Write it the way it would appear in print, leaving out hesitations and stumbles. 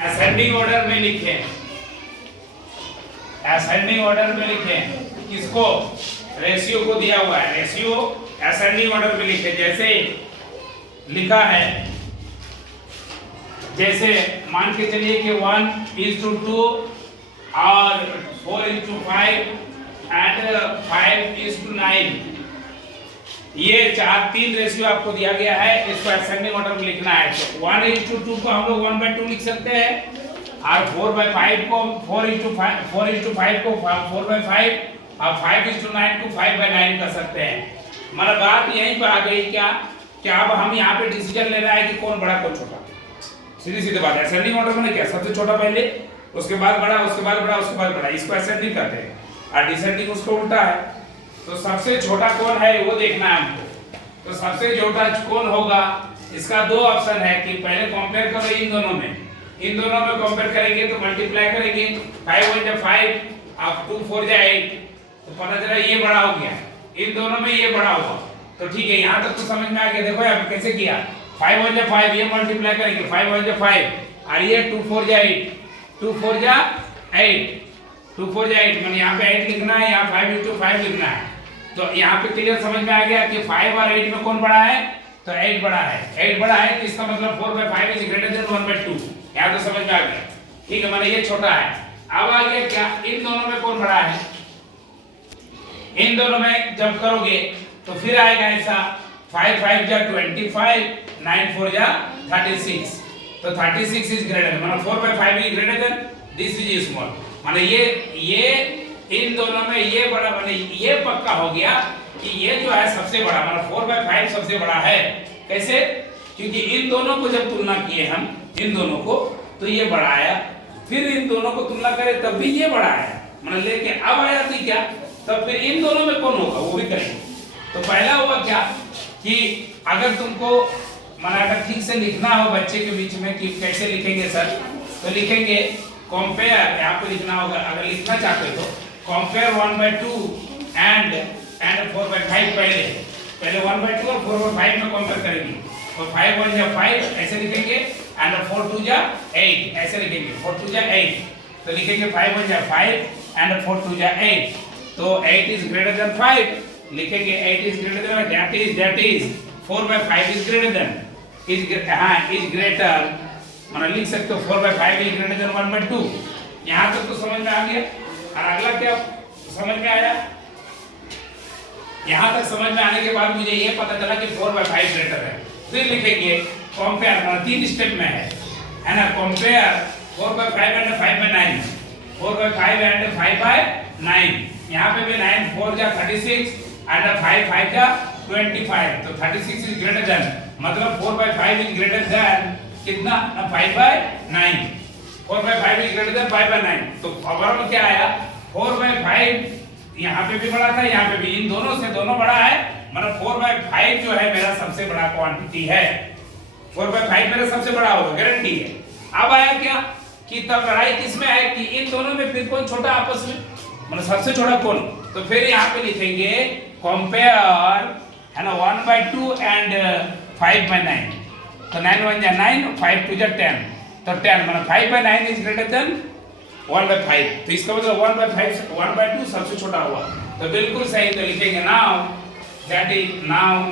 Ascending order में लिखें, ascending order में लिखें किसको, रेशियो को दिया हुआ है, रेशियो असेंडिंग ऑर्डर में लिखें। जैसे लिखा है, जैसे मान के चलिए कि 1:2 और 4:5 एंड 5:9, ये तीन रेशियो आपको दिया गया है, इसको असेंडिंग ऑर्डर में लिखना है। तो 1:2 को हम लोग 1/2 लिख सकते हैं, और 4/5 को 4:5 को 4/5 और 5:9 को 5/9 कर सकते हैं। मतलब बात यहीं पर आ गई क्या अब हम यहाँ पे डिसीजन लेना है कि कौन बड़ा कौन छोटा। सीधी सीधी बात है, असेंडिंग ऑर्डर में क्या, सबसे छोटा पहले, उसके बाद बड़ा, उसके बाद बड़ा, उसके बाद बड़ा, इसको असेंडिंग कहते हैं, और डिसेंडिंग उसको उल्टा है। तो सबसे छोटा कौन है वो देखना है हमको। तो सबसे छोटा कौन होगा, इसका दो ऑप्शन है कि पहले कंपेयर करो इन दोनों में कंपेयर करेंगे तो मल्टीप्लाई करेंगे, 5 × 5 और 2 4 × 8, तो पता चला ये बड़ा हो गया, इन दोनों में ये बड़ा होगा। तो ठीक है, यहाँ तक तो समझ में आ गया। देखो यहाँ पे कैसे किया, 5 × 5 ये मल्टीप्लाई करेंगे, 5 × 5 और ये 2 4 × 8, 2 4 × 8, 2 4 × 8, मतलब यहाँ पे 8 लिखना है, यहाँ 5:5 लिखना है। तो यहाँ पे क्लियर समझ में आ गया कि 5 और 8 में कौन बड़ा है, तो 8 बड़ा है। 8 बड़ा है तो इसका मतलब 4/5 इज ग्रेटर देन 1/2। यहाँ तो समझ में आ गया, ठीक है, मतलब ये छोटा है। अब आ गया क्या, इन दोनों में कौन बड़ा है। इन दोनों में जब करोगे तो फिर आएगा ऐसा, 5 5 × 25, 9 4 × 36, तो 36 इज ग्रेटर, मतलब 4/5 is greater than this is small. मतलब ये इन दोनों में ये बड़ा, मतलब ये पक्का हो गया कि ये जो है सबसे बड़ा, मतलब 4/5 सबसे बड़ा है। कैसे, क्योंकि इन दोनों को जब तुलना किए हम, इन दोनों को, तो ये बड़ा आया, फिर इन दोनों को तुलना करें तब भी ये बड़ा है, मतलब लेके अब आया तो क्या, तब फिर इन दोनों में कौन होगा वो भी करेंगे। तो पहला हुआ क्या कि अगर तुमको अगर ठीक से लिखना हो बच्चे के बीच में कि कैसे लिखेंगे सर, तो लिखेंगे कंपेयर, यहाँ पे लिखना होगा, अगर लिखना चाहते तो कंपेयर 1/2 एंड 4/5, पहले 1/2 और 4/5 में कंपेयर करेंगे, और 5 × 5 ऐसे लिखेंगे एंड 4 2 × 8 ऐसे लिखेंगे, 4 2 × 8, तो लिखेंगे 5 × 5 एंड 4 2 × 8, तो 8 इज ग्रेटर देन 5, लिखेंगे 8 is greater than, that is 4/5 is greater than, is greater, मतलब लिख सकते हो 4/5 इज ग्रेटर देन 1/2। यहाँ तक तो समझ में आ गया। और अगला क्या समझ में आया, यहाँ तक समझ में आने के बाद मुझे ये पता चला कि 4/5 ग्रेटर है। फिर लिखेंगे कंपेयर, मतलब 3 स्टेप में है ना, कंपेयर 4/5 एंड 5/9, 4/5 एंड 5/9, यहाँ पे भी 9 4 × 36 एंड 5 5 × 25, तो 36 इज ग्रेटर देन, मतलब 4/5 इज ग्रेटर देन कितना, 5/9, 4/5 इज ग्रेटर देन 5/9। तो ओवरऑल क्या आया, 4/5 यहाँ पे भी बड़ा था, यहाँ पे भी, इन दोनों से दोनों बड़ा है, मतलब 4/5 जो है मेरा सबसे बड़ा क्वांटिटी है, 4/5 मेरा सबसे बड़ा होगा, गारंटी है। अब आया क्या कि तब लड़ाई किसमें है कि इन दोनों में फिर कौन छोटा आपस में, मतलब सबसे छोटा कौन, तो फिर यहाँ पे लिखेंगे कंपेयर, है ना, 1/2 एंड 5/9, तो 9 1 = 9, 5 2 = 10, तो 10, मतलब 5/9 इज ग्रेटर देन 1/5, तो इसका मतलब 1/2 सबसे छोटा हुआ, तो बिल्कुल सही। तो लिखेंगे नाउ दैट इज नाउ